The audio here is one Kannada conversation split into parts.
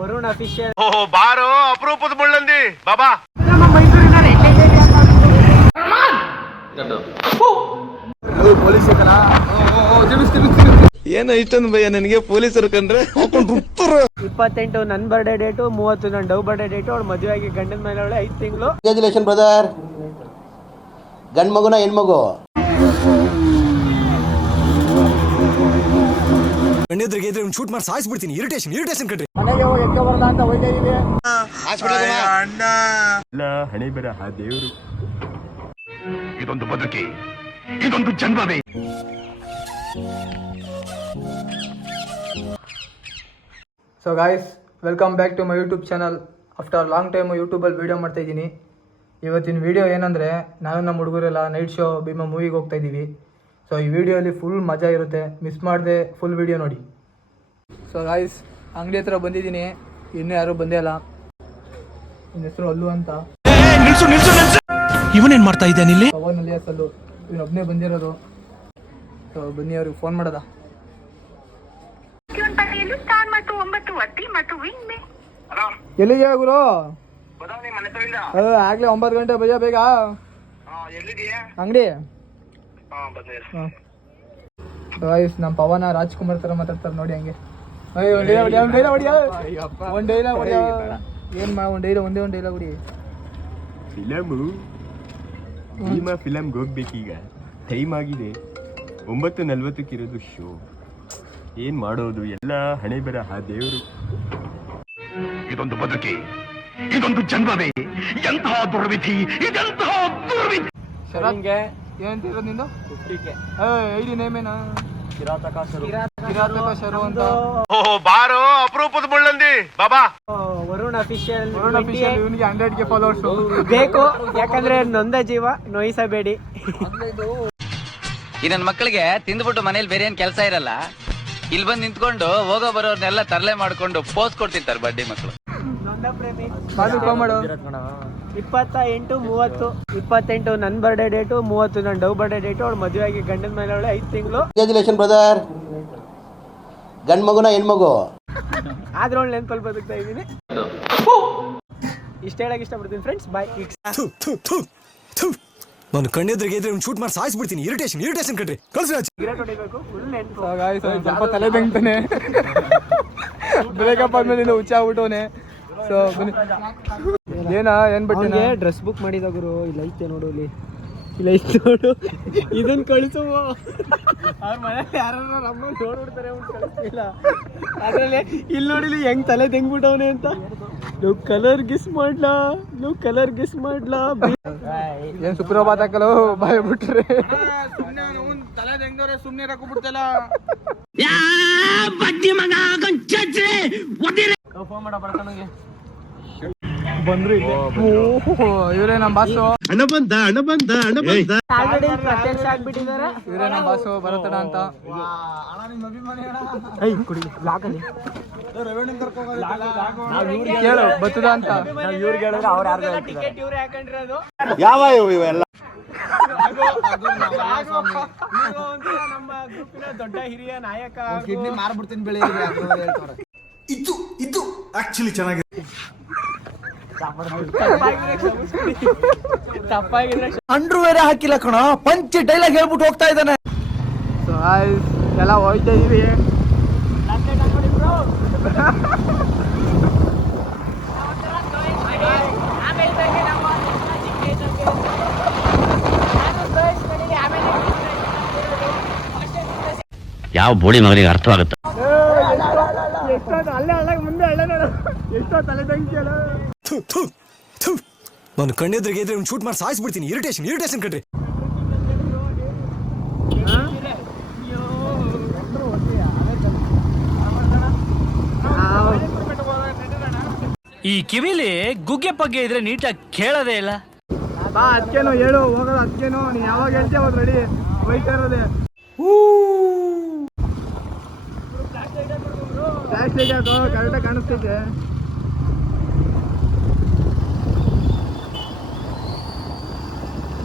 ವರುಣ್ ಅಫಿಷಿಯಲ್ ಓಹೋ ಬಾರೋ ಅಪರೂಪದ ಮುಳ್ಳಂದಿ. ಬಾಬಾ. ಏನ ಇಷ್ಟೊಂದು ಭಯ ನನಗೆ ಪೊಲೀಸರು ಕಂಡ್ರೆ? ಹಾಕೊಂಡು ರುತ್ತರು ಇಪ್ಪತ್ತೆಂಟು ನನ್ ಬರ್ಡೇ ಡೇಟು ಮೂವತ್ತು ನನ್ ಡವ್ ಬರ್ಡೇ ಡೇಟು ಅವ್ಳು ಮದುವೆ ಆಗಿ ಗಂಡನ ಮೇಲೆ ಅವಳು ಐದು ತಿಂಗಳು. ಕಂಗ್ರ್ಯಾಚುಲೇಷನ್ ಬ್ರದರ್ ಗಂಡ್ ಮಗುನ ಹೆಣ್ಮಗು. ಕಣ್ಣೆದ್ರಿಗೆ ಇದ್ರೆ ಶೂಟ್ ಮಾಡಿ ಸಾಯಿಸ್ಬಿಡ್ತೀನಿ ಇರಿಟೇಷನ್ ಇರಿಟೇಷನ್ ಕಣ್ರಿ. ಮನೆಗೆ ಹೋಗಿ ಎಕ್ಕೆ ಬರಲ್ಲ ಅಂತ ಹೋಯ್ತಾ ಇದೀವಿ. ಹಣೆ ಬರಹ ದೇವರು. ಇದೊಂದು ಬದುಕಿ. ಇದೊಂದು ಜನ್ಮವೇ. So guys welcome back to my YouTube channel after long time ಯೂಟ್ಯೂಬಲ್ಲಿ ವೀಡಿಯೋ ಮಾಡ್ತಾ ಇದ್ದೀನಿ. ಇವತ್ತಿನ ವೀಡಿಯೋ ಏನಂದರೆ ನಾನು ನಮ್ಮ ಹುಡುಗರೆಲ್ಲ ನೈಟ್ ಶೋ ಭೀಮಾ ಮೂವಿಗೆ ಹೋಗ್ತಾ ಇದ್ದೀವಿ. ಸೊ ಈ ವಿಡಿಯೋಲಿ ಫುಲ್ ಮಜಾ ಇರುತ್ತೆ. ಮಿಸ್ ಮಾಡದೆ ಫುಲ್ ವಿಡಿಯೋ ನೋಡಿ. ಸೊ ಗಾಯ್ಸ್ ಅಂಗಡಿ ಹತ್ರ ಬಂದಿದ್ದೀನಿ. ಇನ್ನೂ ಯಾರೂ ಬಂದೇ ಅಲ್ಲ ನಿನ್ನ ಹೆಸರು ಅಲ್ಲು ಅಂತ. ಇವನೇನ್ ಮಾಡ್ತಾ ಇದ್ದಾನೆ ಇಲ್ಲಿ ಅವನಲ್ಲಿ ಅಲಿಯಾಸ್ ಅಲ್ಲು ಇವನೊಬ್ಬನೇ ಬಂದಿರೋದು. ಸೊ ಬನ್ನಿ ಅವ್ರಿಗೆ ಫೋನ್ ಮಾಡದ? ಎಲ್ಲಿಗೆ ಗುರು? ಆಗ್ಲೇ ಒಂಬತ್ತು ಗಂಟೆ ಬಜೆ ಬೇಗ. ಅಂಗಡಿ. ಗಾಯ್ಸ್ ನಮ್ಮ ಪವನ ರಾಜ್ಕುಮಾರ್ ತರ ಮಾತಾಡ್ತಾರೆ ನೋಡಿ ಹಂಗೆ. ಅಯ್ಯೋ, ಒಂದ್. ಏನ್ ಮಾ ಒಂದೇ ಡೈಲಾಗ್ ಒಂದೇ ಒಂದ್ ಡೈಲಾಗ್ ಹೊಡಿ. ಫಿಲಮು. ಭೀಮಾ ಫಿಲಮ್ಗೆ ಹೋಗ್ಬೇಕೀಗ. ಟೈಮ್ ಆಗಿದೆ. ಒಂಬತ್ತು ನಲ್ವತ್ತಕ್ಕಿರೋದು ಶೋ ಏನ್ ಮಾಡೋದು? ಎಲ್ಲ ಹಣೆ ಬರಹ ದೇವರು. ಇದೊಂದು ಬದುಕಿ. ಇದೊಂದು ಜನ್ಮವೇ. ಎಂತಹ ದುರ್ವಿಧಿ ಇದೆಂತಹ ದುರ್ವಿಧಿ. ಏನಂತಿರೋದು ನಿಂದು ಐಡಿ ನೇಮ್ ಏನ? ಕಿರಾತಕ ಶರು ಅಂತ. ಓಹೋ ಬಾರೋ ಅಪರೂಪದ ಮುಳ್ಳಂದಿ. ಬಾಬಾ. ವರುಣ್ ಅಫಿಷಿಯಲ್ ವರುಣ್ official, ಇವನಿಗೆ ಹಂಡ್ರೆಡ್ಗೆ ಫಾಲೋವರ್ಸ್ ಬೇಕು. ಯಾಕಂದ್ರೆ ನೊಂದ ಜೀವ ನೋಯಿಸಬೇಡಿ. ಈ ನನ್ನ ಮಕ್ಕಳಿಗೆ ತಿಂದ್ಬಿಟ್ಟು ಮನೇಲಿ ಬೇರೆ ಏನ್ ಕೆಲಸ ಇರಲ್ಲ. ಇಲ್ಲಿ ಬಂದು ನಿಂತ್ಕೊಂಡು ಹೋಗೋ ಬರೋರ್ನೆಲ್ಲ ತರಲೆ ಮಾಡ್ಕೊಂಡು ಪೋಸ್ ಕೊಡ್ತಿರ್ತಾರೆ ಬಡ್ಡಿ ಮಕ್ಕಳು ನೊಂದ ಪ್ರೇಮಿ ಬಾಜು ಫೋನ್ ಮಾಡು ಇಪ್ಪತ್ತ ಎಂಟು ಮೂವತ್ತು. ಇಪ್ಪತ್ತೆಂಟು ನನ್ನ ಬರ್ಡೇ ಡೇಟು ಮೂವತ್ತು ನನ್ನ ಡವ್ ಬರ್ಡೇ ಡೇಟು ಅವಳು ಮದುವೆ ಆಗಿ ಗಂಡನ ಮೇಲೆ ಅವಳೆ ಐದು ತಿಂಗಳು. ಕಂಗ್ರ್ಯಾಚುಲೇಷನ್ ಬ್ರದರ್ ಗಂಡ ಮಗುನ ಹೆಣ್ಮಗು. ಆದ್ರೆ ಅವಳು ನೆನ್ಪಲ್ಲಿ ಬದುಕ್ತಾ ಇದ್ದೀನಿ. ಇಷ್ಟ ಹೇಳಕ್ ಇಷ್ಟಪಡ್ತೀನಿ ಫ್ರೆಂಡ್ಸ್ ಬಾಯ್ ನಾನು ಕಣ್ಣೆದ್ರಿಗೆ ಇದ್ರೆ ಶೂಟ್ ಮಾಡಿ ಸಾಯಿಸ್ಬಿಡ್ತೀನಿ. ಇರಿಟೇಷನ್ ಇರಿಟೇಷನ್ ಕಣ್ರಿ. ಕಳ್ಸಿ ಗಿರಾಟ್ ಹೊಡಿಬೇಕು ಫುಲ್ ನೆನ್ಪು. ಸ್ವಲ್ಪ ತಲೆ ಬೆಂಗ್ತಾನೆ. ಬ್ರೇಕಪ್ ಆದ್ಮೇಲೆ ಇನ್ನು ಹುಚ್ಚ ಆಗ್ಬಿಟ್ಟವನೆ ಸೊ ಏನ ಏನ್ ಬಟ್ಟೆ ಡ್ರೆಸ್ ಬುಕ್ ಮಾಡಿದ ಗುರು. ಇಲ್ಲ ಐತೆ ನೋಡು ಇಲ್ಲಿ. ಇಲ್ಲ ಐತೆ ನೋಡು. ಇದನ್ನ ಕಳಿಸು. ಅವ್ರ ಮನೇಲಿ ಯಾರು ನಮ್ಮ ನೋಡ್ಬಿಡ್ತಾರೆ ಅವ್ನು ಕಳಿಸ್ತಿಲ್ಲ ಅದ್ರಲ್ಲಿ ಇಲ್ಲಿ ನೋಡಿಲಿ ಹೆಂಗ್ ತಲೆ ತೆಂಗ್ಬಿಟ್ಟವನೆ ಅಂತ. ನೀವು ಕಲರ್ ಗಿಸ್ ಮಾಡ್ಲಾ? ನೀವು ಕಲರ್ ಗಿಸ್ ಮಾಡ್ಲಾ? ಏನ್ ಸುಪ್ರಭಾತ ಹಾಕಲು ಬಾಯ್ ಬಿಟ್ರೆ. ಬಂದ್ರು ಇವರೇ ನಮ್ಮ ಬಾಸು ಆಲ್ರೆಡಿ ಪ್ರತ್ಯಕ್ಷ ಆಗ್ಬಿಟ್ಟಿದ್ದಾರೆ ಇವರೇ ನಮ್ಮ ಬಾಸು ಬರತಣ ಅಂತ. ಐ ಕುಡಿ. ಕೇಳು ಬತ್ತದ ಅಂತ. ಇವ್ರಿಗೆ ಹೇಳಿದ್ರೆ ಅವ್ರು ಯಾರು ಟಿಕೆಟ್ ಇವ್ರೆ ಹಾಕೊಂಡಿರೋದು. ಯಾವ ಇವೆಲ್ಲ? ನಮ್ಮ ಗ್ರೂಪಿನ ದೊಡ್ಡ ಹಿರಿಯ ನಾಯಕ ಕಿಡ್ನಿ ಮಾರ್ಬಿಡ್ತೀನಿ ಬೆಳೆ ಇದು ಇದು ಆಕ್ಚುಲಿ ಚೆನ್ನಾಗಿದೆ. ತಪ್ಪಾಗಿದ್ರೆ ಹಾಕಿಲ್ಲ ಕಣ ಪಂಚ್ ಡೈಲಾಗ್ ಹೇಳ್ಬಿಟ್ಟು ಹೋಗ್ತಾ ಇದ್ದಾನೆ. ಸೊ ಎಲ್ಲ ಹೋಯ್ತಾ ಇದೀವಿ. ಯಾವ ಬೋಡಿ ಮಗನಿಗೆ ಅರ್ಥವಾಗುತ್ತೆ ಎಷ್ಟೊತ್ತು ಅಲ್ಲೇ ಅಲ್ಲ ಮುಂದೆ ಅಲ್ಲ ನೋಡು ಎಷ್ಟೋ ತಲೆ ತಂಗಿಯಲ್ಲ ನಾನು ಕಣ್ಣೆದ್ರಿಗೆ ಇದ್ರೆ ಶೂಟ್ ಮಾಡಿ ಸಾಯಿಸ್ಬಿಡ್ತೀನಿ. ಇರಿಟೇಷನ್ ಇರಿಟೇಷನ್ ಕಣ್ರಿ. ಈ ಕಿವಿಲಿ ಗುಗ್ಗೆ ಪಗ್ಗೆ ಇದ್ರೆ ನೀಟಾಗಿ ಕೇಳೋದೇ ಇಲ್ಲ. ಬಾ ಅದಕ್ಕೇನೋ ಹೇಳು ಹೋಗೋದು ಅದಕ್ಕೇನೋ ನೀನು ಯಾವಾಗ ಹೇಳ್ತೀಯ ಅವಾಗ ರೆಡಿ ಹೋಯ್ತಾ ಇರೋದೆ. ಫ್ಲಾಶ್ ಲೈಟ್ ಹಾಕು ಕರೆಕ್ಟಾಗಿ ಕಾಣಿಸ್ತೈತೆ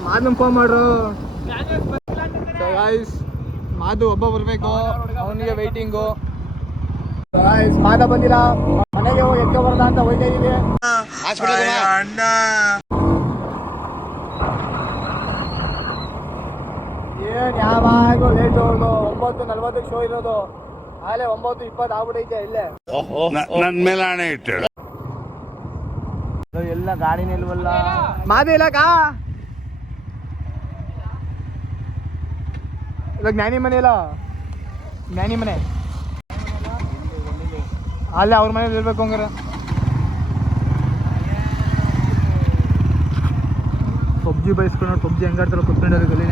ಮಾದನ್ ಫೋನ್ ಮಾಡ್ರು. ಗಾಯ್ಸ್ ಮಾದು ಒಬ್ಬ ಬರ್ಬೇಕು. ಅವನಿಗೆ ವೈಟಿಂಗು ಮಾದ ಬಂದಿಲ್ಲ. ಮನೆಗೆ ಹೋಗಿ ಎಕ್ಕ ಬರಲ್ಲ ಅಂತ ಹೋಯ್ತಾ ಇದೀವಿ. ಏನ್ ಯಾವಾಗೂ ಲೇಟ್ ಹೋಗೋದು. ಒಂಬತ್ತು ನಲ್ವತ್ತಕ್ಕೆ ಶೋ ಇರೋದು. ಆಲೆ ಒಂಬತ್ತು ಇಪ್ಪತ್ತು ಆಗ್ಬಿಟ್ಟೈತೆ ಇಲ್ಲೇ. ನನ್ ಮೇಲೆ ಆಣೆ ಇಟ್ಟು ಎಲ್ಲ ಗಾಡಿ ನಿಲ್ವಲ್ಲ. ಮಾದೇ ಇಲ್ಲ ಜ್ಞಾನಿ ಮನೆ ಇಲ್ಲ ಜ್ಞಾನಿ ಮನೆ. ಅಲ್ಲೇ ಅವ್ರ ಮನೇಲಿ ಇರ್ಬೇಕು ಹಂಗಾರೆ. ಪಬ್ಜಿ ಬೈಸ್ಕೊಂಡು ಪಬ್ಜಿ ಹೆಂಗಾಡ್ತಾರ ಕುತ್ಕೊಂಡಾರೆ ಗಲ್ಲಿ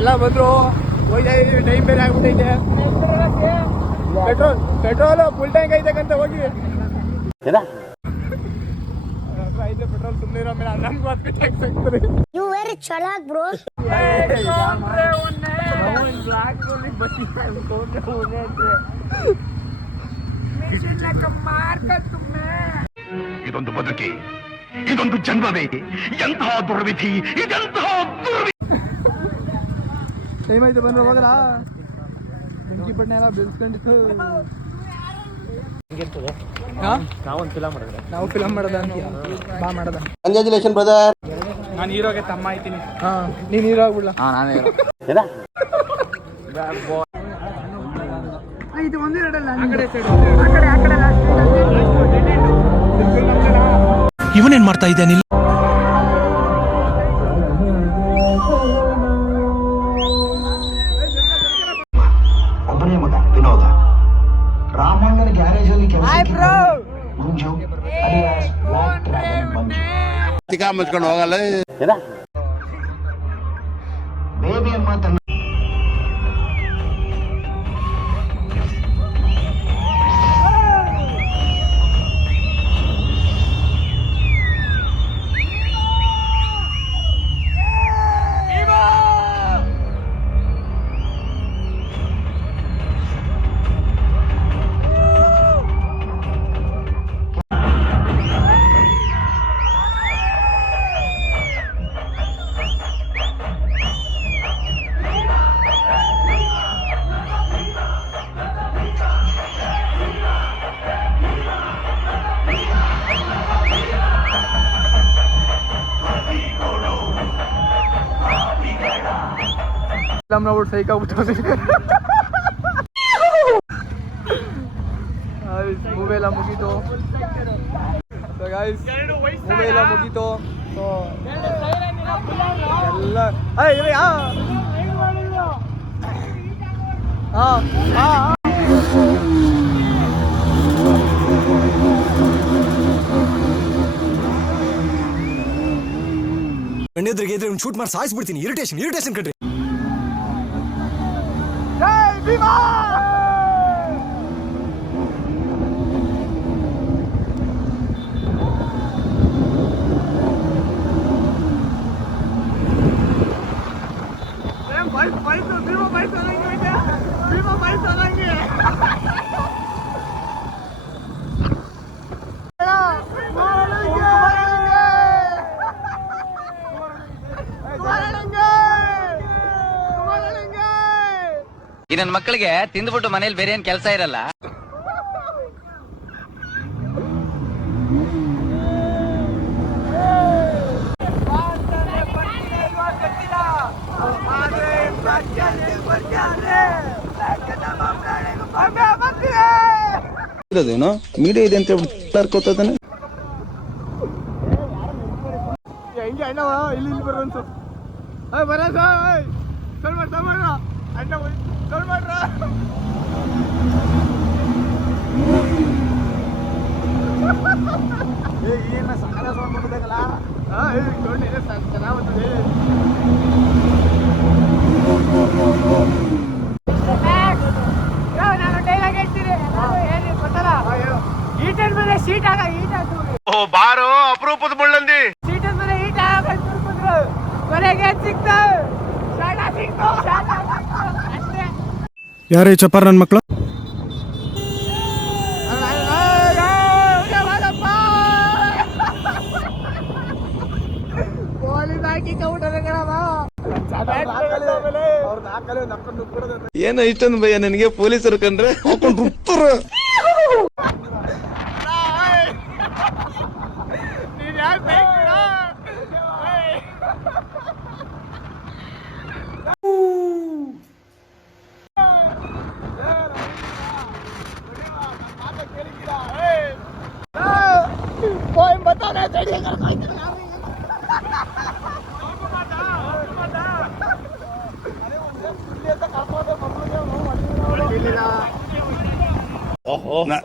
ಎಲ್ಲ ಬಂದ್ರು. ಇದೀವಿ ಟೈಮ್ ಬೇರೆ ಆಗ್ಬಿಟ್ಟೈತೆ. ಪೆಟ್ರೋಲ್ ಪೆಟ್ರೋಲ್ ಫುಲ್ ಟ್ಯಾಂಕ್ ಐತಕ್ಕಂತ ಹೋಗಿ ಐತೆ ಪೆಟ್ರೋಲ್ ಸುಮ್ಮನೆ ಇರೋ ಮೇಲೆ ನಮ್ಗೂ ಹತ್ತು ಟ್ಯಾಂಕ್ಸ್ ಆಗ್ತದೆ ಯು ವೆರಿ ಚಲಾಕ್ ಬ್ರೋ ಇದೊಂದು ಬದುಕಿ ಇದೊಂದು ಜನ್ಮವೇ ಎಂತಹ ದುರ್ವಿಧಿ ಇದೆಂತಹ ದುರ್ವಿಧಿ ಟೈಮ್ ಐತೆ ಬಂದ್ರೆ ಹೋಗಲ್ಲ ಎಲ್ಲ ಬೆಳೆಸ್ಕೊಂಡಿತ್ತು ನಾವು ಫಿಲಮ್ ಮಾಡೋದ ಬಾ ಮಾಡೋದ ಕಂಗ್ರ್ಯಾಚುಲೇಷನ್ ಬ್ರದರ್ ನಾನು ಹೀರೋಗೆ ತಮ್ಮ ಆಯ್ತೀನಿ ಹಾ ನೀನು ಹೀರೋ ಆಗ್ಬಿಡ್ಲ ಇದು ಒಂದೆರಡಲ್ಲ ಆ ಕಡೆ ಇವನೇನ್ ಮಾಡ್ತಾ ಇದ್ದಾನೆ ಮುಚ್ಕೊಂಡು ಹೋಗಲ್ಲ. ಫಿಲಮ್ ನೋಡ್ಬಿಟ್ಟು ಸೈಕ್ ಆಗ್ಬಿಟ್ಟು ಮೂವಿ ಎಲ್ಲ ಮುಗೀತು ಮೂವಿ ಎಲ್ಲ ಮುಗೀತು ಸೊ ಎಲ್ಲ. ಹಾ ಆ. ಗಣ್ಯದ್ರಿಗೆ ಇದ್ರೆ ಶೂಟ್ ಮಾಡಿ ಸಾಯಿಸ್ಬಿಡ್ತೀನಿ ಇರಿಟೇಷನ್ ಇರಿಟೇಷನ್ ಕಣ್ರಿ Viva! ನನ್ ಮಕ್ಕಳಿಗೆ ತಿಂದ್ಬಿಟ್ಟು ಮನೇಲಿ ಬೇರೆ ಏನ್ ಕೆಲಸ ಇರಲ್ಲ. ಇರೋದೇನು? ಮೀಡಿಯಾ ಇದೆ ಅಂತ ಹೇಳ್ಬಿಟ್ಟು ಹೆಂಗೆ ಸೀಟ್ ಓ ಬಾರೋ ಅಪರೂಪದ ಮುಳ್ಳಂದಿ. ಮೇಲೆ ಶಾಟ ಯಾರೇ ಚಪ್ಪರ್ ನನ್ನ ಮಕ್ಕಳು ಏನ ಇಷ್ಟೊಂದು ಭಯ ನನಗೆ? ಪೊಲೀಸರು ಕಂಡ್ರೆ? ಹಾಕೊಂಡು ರುತ್ತರ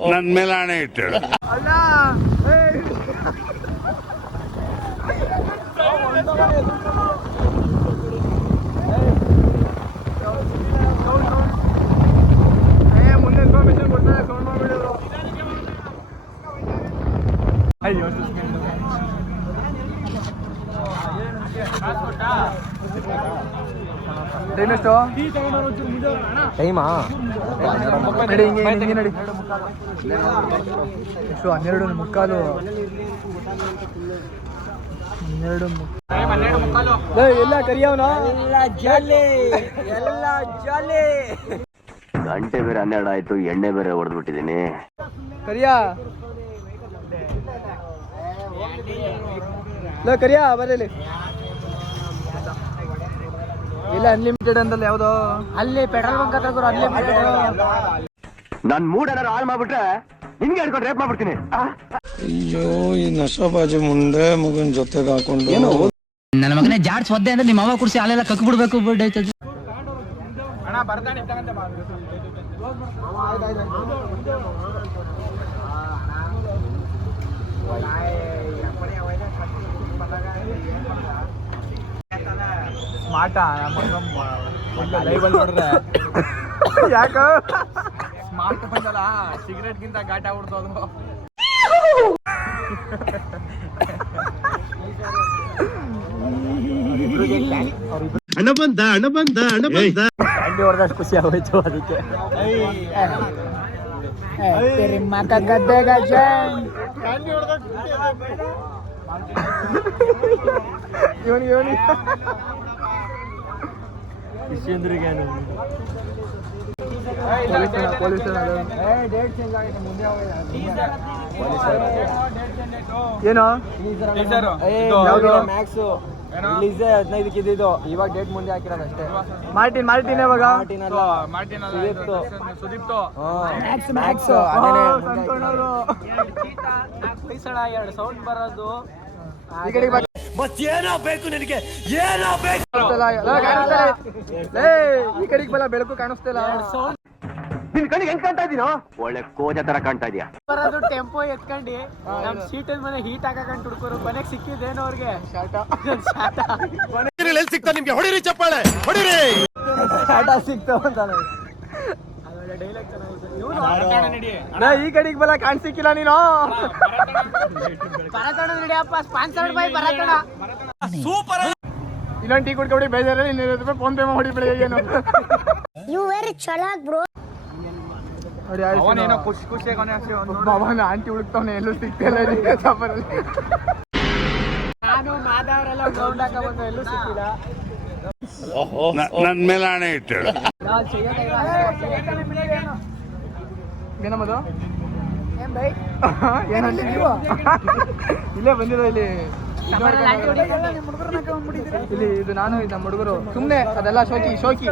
ನನ್ ಮೇಲೆ ಹಣೆ ಇಟ್ಟು ಮುಂದೆ ಇನ್ಫಾರ್ಮೇಶನ್ ಕೊಡ್ತಾರೆ ಸೌಂಡ್ ಮಾಡ್ಬಿಡೋದು ಅಯ್ಯೋ ಟೈಮ್ ಎಷ್ಟು? ಟೈಮಾ? ನಡಿ ಹಿಂಗೆ ಹಿಂಗೆ ನಡಿ. ಎಷ್ಟು ಹನ್ನೆರಡು ಮುಕ್ಕಾಲು? ಹನ್ನೆರಡು ಮುಕ್ಕಾಲು ಎಲ್ಲ ಕರಿಯವನ? ಎಲ್ಲ ಜಾಲಿ ಎಲ್ಲ ಜಾಲಿ. ಗಂಟೆ ಬೇರೆ ಹನ್ನೆರಡು ಆಯ್ತು ಎಣ್ಣೆ ಬೇರೆ ಹೊಡೆದ್ಬಿಟ್ಟಿದ್ದೀನಿ ಬಿಟ್ಟಿದ್ದೀನಿ ಕರಿಯ? ಲೋ ಕರಿಯ ಬರಲಿ. ಇಲ್ಲ ಅನ್ಲಿಮಿಟೆಡ್ ಅಂತಲ್ಲ ಯಾವ್ದು? ಅಲ್ಲಿ ಪೆಟ್ರೋಲ್ ಬಂಕ್ ಹತ್ರ ಅನ್ಲಿಮಿಟೆಡ್ ನನ್ ಮೂಡ್ ಏನಾರು ಹಾಳು ಮಾಡ್ಬಿಟ್ರೆ ನಿನ್ಗೆ ಹೇಳ್ಕೊಂಡು ರೇಪ್ ಮಾಡ್ಬಿಡ್ತೀನಿ. ಅಯ್ಯೋ ಈ ನಶಾಬಾಜಿ ಮುಂದೆ ಮಗನ್ ಜೊತೆಗೆ ಹಾಕೊಂಡು. ಏನೋ ನನ್ನ ಮಗನೇ ಜಾಡ್ಸ್ ಒದ್ದೆ ಅಂದ್ರೆ ನಿಮ್ಮ ಅವ ಕುರ್ಸಿ ಅಲ್ಲೆಲ್ಲ ಕಕ್ ಬಿಡ್ಬೇಕು ಬಿಡೈತೆ ಸ್ಮಾರ್ಟ ನೋಡ್ರೆ ಯಾಕ? ಸ್ಮಾರ್ಟ್ ಬಂದಲ್ಲ ಸಿಗರೇಟ್ ಗಿಂತ ಘಾಟ ಹಣ ಬಂದ ಹಣ ಬಂದ ಹಣ ಬಂದ. ಅಂಡಿ ಹೊಡೆದಷ್ಟು ಖುಷಿ ಆಗೋಯ್ತು ಅದಕ್ಕೆ. ಗದ್ದೆ ಗಜ. ಇವನಿಗೆ ಇವನಿಗೆ ಶಿಷ್ಯಂದ್ರಿಗೆ ಪೊಲೀಸ್ ಏನು ಯಾವ್ದು? ಮ್ಯಾಕ್ಸು ರಿಲೀಸೇ ಹದಿನೈದಕ್ಕೆ ಇದ್ದಿದ್ದು ಇವಾಗ ಡೇಟ್ ಮುಂದೆ ಹಾಕಿರೋದು ಅಷ್ಟೇ. ಮಾರ್ಟಿನ್ ಮಾರ್ಟಿನ್ ಯಾವಾಗ? ಮಾರ್ಟಿನ್ ಅಲ್ಲ ಸುದೀಪ್ತು. ಮ್ಯಾಕ್ಸ್ ಮ್ಯಾಕ್ಸ್ ಎರಡು ಸೌಂಡ್ ಬರೋದು. ಈ ಕಡೆಗೆ ಬಾ. ಕಾಣಿಸ್ತಿಲ್ಲ. ಲೋ, ಕಾಣಿಸ್ತಿಲ್ಲ. ಲೇ, ಈ ಕಡೆಗೆ ಬಲ್ಲ ಬೆಳಕು ಕಾಣಿಸ್ತಿಲ್ಲ ನಿನ್ ಕಣ್ಣಿಗೆ ಹೆಂಗ್ ಕಾಣ್ತಾ ಇದೀನೋ? ಒಳ್ಳೆ ಕೋಜ ತರ ಕಾಣ್ತಾ ಇದೀಯ? ಬರೋದು ಟೆಂಪೋ ಎತ್ಕೊಂಡಿ. ನಮ್ ಸೀಟ್ ಮನೆ ಹೀಟ್ ಹಾಕಂಡ್ ಹುಡ್ಕೋರು. ಕೊನೆಗೆ ಸಿಕ್ಕಿದ್ದೇನೋ ಅವ್ರಿಗೆ? ಶಾಟ ಸಿಗ್ತಾ ನಿಮ್ಗೆ ಹೊಡಿರಿ ಚಪ್ಪಾಳೆ ಹೊಡಿರಿ! ಶಾಟ ಸಿಕ್ತು ಅಂತಾನೆ. ಲೇ, ಈ ಕಡೆಗೆ ಬಲ ಕಾಣ್ಸಿಕ್ಕಿಲ್ಲ ನೀನು. ಭರತಣ್ಣ ನಡಿಯಪ್ಪ ಸ್ಪಾನ್ಸರ್ಡ್ ಬೈ ಭರತಣ್ಣ ಇನ್ನೊಂದು ಟೀ ಕುಡ್ಕೊಬಿಡಿ ಬೇಜಾರಲ್ಲಿ ಇನ್ನೂರು ರೂಪಾಯಿ ಫೋನ್ ಪೇ ಮಾಡಿ ಬೆಳಿಗ್ಗೆ ಏನು? ಯು ವೆರಿ ಚಲಾಗ್ ಬ್ರೋ ಅವನೇನೋ ಖುಷಿ ಖುಷಿಯಾಗಿ ಅವನ ಆಂಟಿ ಹುಡುಕ್ತವನೆ ಎಲ್ಲೂ ಸಿಗ್ತಿಲ್ಲ ಇಲ್ಲಿ ಸಾಂಬಾರಲ್ಲಿ ನಾನು ಮಾದವರೆಲ್ಲ ಗ್ರೌಂಡ್ ಹಾಕ ಬಂದು ಎಲ್ಲೂ ಸಿಕ್ಕಿಲ್ಲ. ನನ್ ಮೇಲೆ ಹಣೆ ಇಟ್ಟು ಏನಮ್ಮದು? ಏನಂತ? ಇಲ್ಲೇ ಬಂದಿರೋ ಇಲ್ಲಿ. ಇಲ್ಲಿ ಇದು ನಾನು ಇದು ನಮ್ಮ ಹುಡುಗರು. ಸುಮ್ಮನೆ ಅದೆಲ್ಲ ಶೋಕಿ ಶೋಕಿ.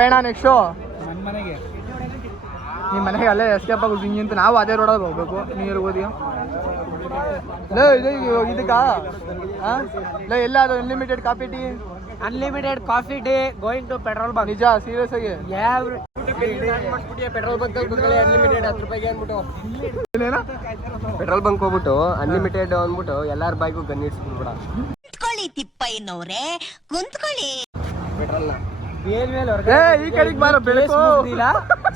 ಪಯಣ ನೆಕ್ಸ್ಟ್ ನಿಮ್ಮ ಮನೆಗೆ ಅಲ್ಲೇ ಎಸ್ಕೇಪ್ ಆಗಿ ಹಿಂಗೆ ಅಂತ ನಾವು ಅದೇ ರೋಡಲ್ಲಿ ಹೋಗ್ಬೇಕು. ನೀರು ಓದಿ ಲೇ ಇದು ಇದಕ್ಕ? ಲೇ ಎಲ್ಲ ಅದು unlimited coffee tea unlimited coffee day going to petrol bunk ನಿಜ ಸೀರಿಯಸ್ ಆಗಿ? ಯಾವ ಪೆಟ್ರೋಲ್ ಬಂಕ್ ಅನ್ಲಿಮಿಟೆಡ್ ಹತ್ತು ರೂಪಾಯಿಗೆ ಅಂದ್ಬಿಟ್ಟು. ಪೆಟ್ರೋಲ್ ಬಂಕ್ ಹೋಗ್ಬಿಟ್ಟು ಅನ್ಲಿಮಿಟೆಡ್ ಅಂದ್ಬಿಟ್ಟು ಎಲ್ಲಾರ ಬಾಯ್ಗೂ ಗನ್ ಇಡ್ಸ್ಬಿಡ್ಬಿಡ ಕುಂತ್ಕೊಳ್ಳಿ ತಿಪ್ಪಯ್ಯನವ್ರೆ ಕುಂತ್ಕೊಳ್ಳಿ. ಪೆಟ್ರೋಲ್ನ ಏ ಈ ಕಡೆಗೆ ಬಾರ ಬೆಳಕು. ಇಲ್ಲ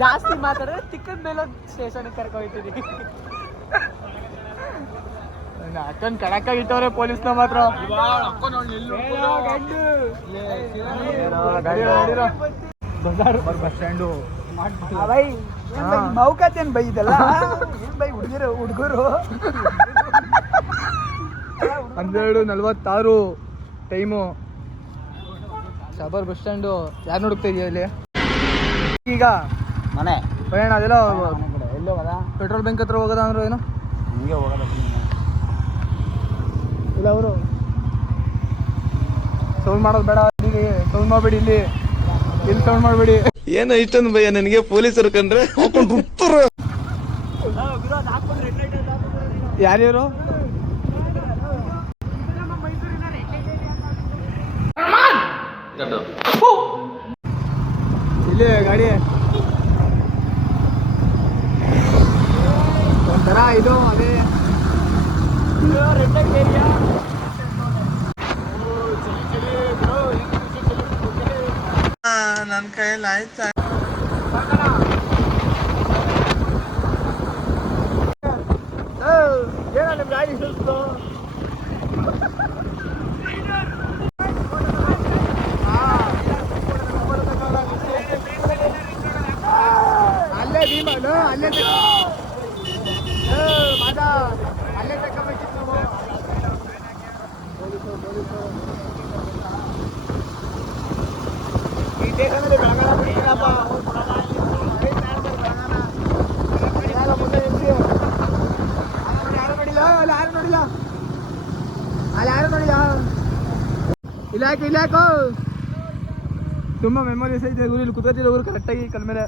ಜಾಸ್ತಿ ಮಾತಾಡಿದ್ರೆ ತಿಕ್ಕದ ಮೇಲೆ ಸ್ಟೇಷನ್ ಕರ್ಕೊಯ್ತೀನಿ ಅಷ್ಟೊಂದು ಕಡಕ್ಕಾಗಿ ಇಟ್ಟವ್ರೆ ಪೊಲೀಸ್ನ ಮಾತ್ರ. Bus stand. ಬೈ ಮೌಕತ್ತೇನ್ ಬೈ ಇದೆಲ್ಲ? ಏನ್ ಬೈ ಹುಡುಗಿರು ಹುಡುಗರು? ಹನ್ನೆರಡು ನಲ್ವತ್ತಾರು ಟೈಮು. ಶಾಬರ್ ಬಸ್ ಸ್ಟ್ಯಾಂಡು ಯಾರು ನೋಡ್ತಾ ಇದೆಯಾ ಇಲ್ಲಿ? ಈಗ ಮನೆ. ಪ್ರಯಾಣ ಅದೆಲ್ಲ ಎಲ್ಲೋ ಪೆಟ್ರೋಲ್ ಬಂಕ್ ಹತ್ರ ಹೋಗೋದ ಅಂದ್ರೆ ಏನು? ಹಿಂಗೆ ಹೋಗೋದ ಇಲ್ಲ ಅವರು. ಸೌಂಡ್ ಮಾಡೋದು ಬೇಡ ಇಲ್ಲಿ ಸೌಂಡ್ ಮಾಡಬೇಡಿ ಇಲ್ಲಿ. ಇಲ್ಲಿ ಸೌಂಡ್ ಮಾಡಬೇಡಿ. ಏನು ಇಷ್ಟೊಂದು ಭಯ? ನನಗೆ ಪೊಲೀಸರು ಕಂಡ್ರೆ? ಹಾಕೊಂಡು ರುತ್ತರ ಯಾರ್ಯಾರು? ಇಲ್ಲಿ ಗಾಡಿ. ಒಂಥರ ಇದು ಅದೇ. ನನ್ನ ಕೈಯಲ್ಲಿ ಆಯ್ತು? ಏನ ನಿಮ್ ಗಾಡಿ ಸುಸ್ತು ಅಲ್ಲೇ ಭೀಮನು ಅಲ್ಲೇ ಮಾದ ಅಲ್ಲೇ ತಗೊಂಬೇಕಿತ್ತು ಈ ದೇಶದಲ್ಲಿ ಬೆಳಗಾಲ ಬಿಡ್ತೀರಪ್ಪ ಮುಂದೆ ನಿಲ್ಸಿ. ಅಲ್ಲಿ ಯಾರು ನೋಡಿಲ್ಲ ಅಲ್ಲಿ ಯಾರು ನೋಡಿಲ್ಲ ಅಲ್ಲಿ ಯಾರು ನೋಡಿಲ್ಲ ಇಲ್ಲಾಕು ಯಾಕೋ ತುಂಬಾ ಮೆಮೊರೀಸ್ ಐತೆ ಗುರು. ಇಲ್ಲಿ ಕುತ್ಕೋತಿಲ್ಲ ಕರೆಕ್ಟ್ ಕರೆಕ್ಟಾಗಿ ಕಲ್ ಮೇಲೆ.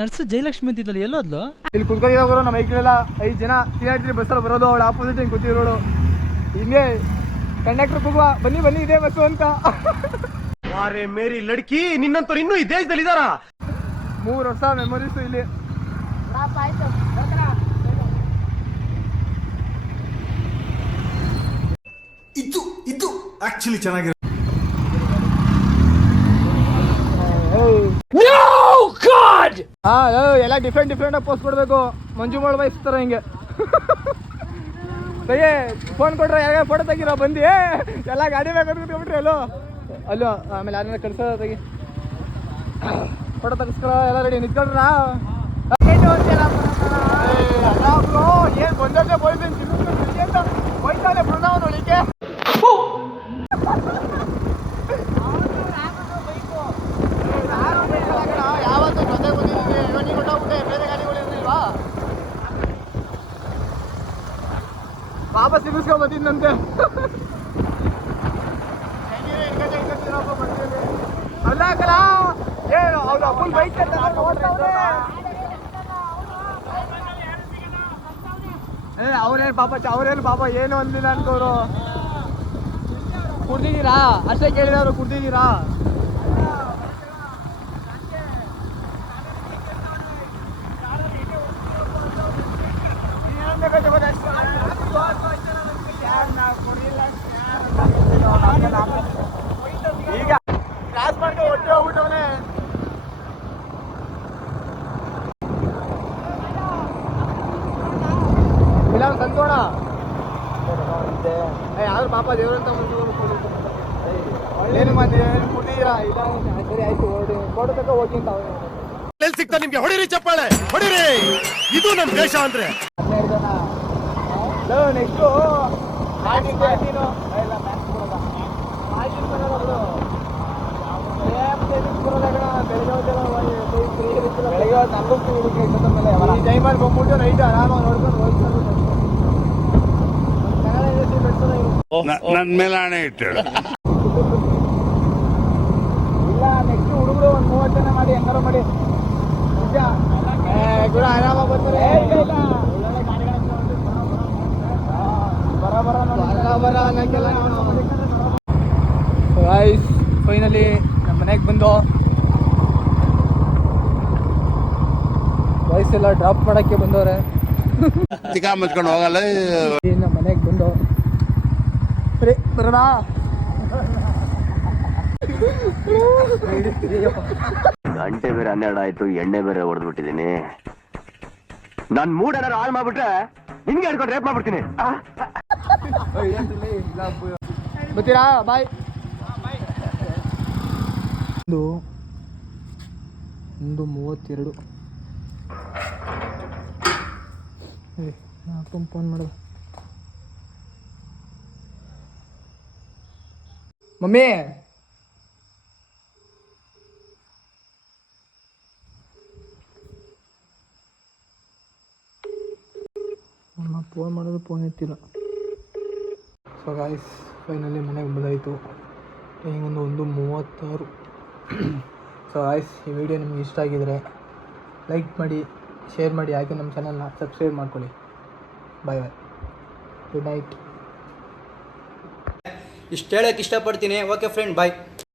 ನರ್ಸು ಜಯಲಕ್ಷ್ಮಿ ಅಂತಿದ್ದಲ್ಲ ಎಲ್ಲೋದ್ಲು ಇಲ್ಲಿ ಕುತ್ಕೊಂಡಿರೋ ಹೋಗ್ರು ನಮ್ಮ ಐಕ್ಲೆಲ್ಲ ಐದು ಜನ ತಿರುಗಾಡ್ತಿರಿ ಬಸ್ಸಲ್ಲಿ ಬರೋದು ಅವಳು ಆಪೋಸಿಟ್ ಹಿಂಗೆ ಕೂತಿರೋಳು. ಹಿಂಗೆ ಕಂಡಕ್ಟರ್ ಕೂಗುವ ಬನ್ನಿ ಬನ್ನಿ ಇದೇ ಬಸ್ಸು ಅಂತ. ಅರೆ ಮೇರಿ ಲಡ್ಕಿ ನಿನ್ನಂತವ್ರು ಇನ್ನೂ ಈ ದೇಶದಲ್ಲಿ ಇದಾರ? ಮೂರು ವರ್ಷ ಮೆಮೊರೀಸ್ ಇಲ್ಲಿ. ಇದು ಇದು ಆಕ್ಚುಲಿ ಚೆನ್ನಾಗಿರೋ ಹಾ ಎಲ್ಲ ಡಿಫ್ರೆಂಟ್ ಡಿಫ್ರೆಂಟ್ ಆಗಿ ಪೋಸ್ಟ್ ಕೊಡಬೇಕು. ಮಂಜು ಮಾಡ್ ಬಯಸ್ತಾರ ಹಿಂಗೆ. ಸಯ್ಯೇ ಫೋನ್ ಕೊಟ್ರೆ ಯಾರ್ಯಾರು ಫೋಟೋ ತೆಗಿರೋ, ಬಂದು. ಎಲ್ಲ ಗಾಡಿ ಬೇಕು ಕೂತ್ಕೊಂಡ್ಬಿಟ್ರಿ ಅಲ್ಲೋ ಅಲ್ಲೋ, ಆಮೇಲೆ ಯಾರನ್ನ ಕಳ್ಸೋ ತೆಗಿ. ಫೋಟೋ ತೆಗಿಸ್ಕೊಳ, ಎಲ್ಲ ರೆಡಿ ನಿಂತ್ಕೊಳ್ರ ಏನ್ ಬಂದಲ್ಲೇ ಅಂತ ಹೋಯ್ತಾನೆ ಬೃಂದಾವನ ನೋಡಿಕೆ ವಾಪಸ್ ಸಿಗಿಸ್ಕೊ ಬಂದಿದ್ದಂತೆ ಅಲ್ಲ ಕಲ ಏನು ಅವ್ರು ಅಪ್ಪನ ಬೈಕ್ ಏ ಅವ್ರೇನು ಪಾಪ ಅವ್ರೇನು ಪಾಪ ಏನು ಅಂದಿಲ್ಲ ಅನ್ಕೋರು ಕುಡ್ದಿದ್ದೀರಾ ಅಷ್ಟೇ ಕೇಳಿದವರು ಕುಡ್ದಿದ್ದೀರಾ ಈಗ ಕ್ರಾಸ್ ಮಾಡ್ಕೊಂಡು ಹೊಟ್ಟೆ ಹೋಗ್ಬಿಟ್ಟವನೆ ಇಲ್ಲ ಅವ್ನು ತಂತೋಣ ಏ ಯಾರು ಪಾಪ ದೇವ್ರಂತ ಏನು ಮಂದಿ ಕುಡಿತೀರಾ ಇಲ್ಲ ಸರಿ ಆಯ್ತು ಹೊರಡಿ ಫೋಟೋ ತಗೋ ಹೋಗಿ ಅಂತ ಅವನು ಎಲ್ಲಿ ಸಿಗ್ತಾ ನಿಮ್ಗೆ ಹೊಡಿರಿ ಚಪ್ಪಾಳೆ ಹೊಡಿರಿ ಇದು ನಮ್ ದೇಶ ಅಂದ್ರೆ ಹನ್ನೆರಡು ಜನ ನೆಕ್ಸ್ಟು ಮಾರ್ಟಿನ್ ಮಾರ್ಟಿನು ಇಲ್ಲ ಮ್ಯಾಕ್ಸ್ ಬರೋದ ಮಾರ್ಟಿನ್ ಬರೋದ ಬಿಡು ಬೆಳಿಗ್ಗೆ ಹೊತ್ತು ನಮಗೂ ಈ ಟೈಮಲ್ಲಿ ಹೊಡಿರಿ ಚಪ್ಪಾಳೆ ಹೊಡಿರಿ. ಇದು ನಮ್ ದೇಶ ಅಂದ್ರೆ. ನನ್ ಮೇಲೆ ಹಣೆ ಇಟ್ಟಳು. ಇಲ್ಲ ನೆಕ್ಸ್ಟ್ ಹುಡುಗರು ಒಂದು ಮೂವತ್ತು ಜನ ಮಾಡಿ ಹೆಂಗಾರು ಮಾಡಿ. ಗುರು ಆರಾಮಾಗಿ ಬರ್ತಾರೆ ಫೈನಲಿ ನಮ್ಮ ಮನೆಗೆ ಬಂದು. ವಯಸ್ಸೆಲ್ಲ ಡ್ರಾಪ್ ಮಾಡೋಕ್ಕೆ ಬಂದವ್ರೆ. ಚಿಕಾ ಮುಚ್ಕೊಂಡು ಹೋಗಲ್ಲ ನಮ್ಮ ಮನೆಗೆ ಬಂದು. ಸರಿ ಬರೋಣ ಗಂಟೆ ಬೇರೆ ಹನ್ನೆರಡು ಆಯ್ತು ಎಣ್ಣೆ ಬೇರೆ ಹೊಡೆದು ಬಿಟ್ಟಿದ್ದೀನಿ ನನ್ ಮೂಡ್ ಏನಾರು ಹಾಳು ಮಾಡ್ಬಿಟ್ರೆ ನಿಮ್ಗೆ ಹಿಡ್ಕೊಂಡು ರೇಪ್ ಮಾಡ್ಬಿಡ್ತೀನಿ? ಬರ್ತೀರಾ? ಬಾಯ್ ಒಂದು ಒಂದು ಮೂವತ್ತೆರಡು. ಫೋನ್ ಮಾಡು ಮಮ್ಮಿ! ಫೋನ್ ಎತ್ತಿಲ್ಲ ಸೊ ಗಾಯ್ಸ್ ಫೈನಲಿ ಮನೆಗೆ ಬಂದಾಯಿತು. ಟೈಮ್ ಒಂದು ಒಂದು ಮೂವತ್ತಾರು. ಸೊ ಗಾಯ್ಸ್ ಈ ವಿಡಿಯೋ ನಿಮ್ಗೆ ಇಷ್ಟ ಆಗಿದರೆ ಲೈಕ್ ಮಾಡಿ ಶೇರ್ ಮಾಡಿ ಹಾಗೆ ನಮ್ಮ ಚಾನಲ್ನ ಸಬ್ಸ್ಕ್ರೈಬ್ ಮಾಡ್ಕೊಳ್ಳಿ. ಬಾಯ್ ಬಾಯ್ ಗುಡ್ ನೈಟ್ ಇಷ್ಟು ಹೇಳೋಕ್ಕೆ ಇಷ್ಟಪಡ್ತೀನಿ. Okay friend bye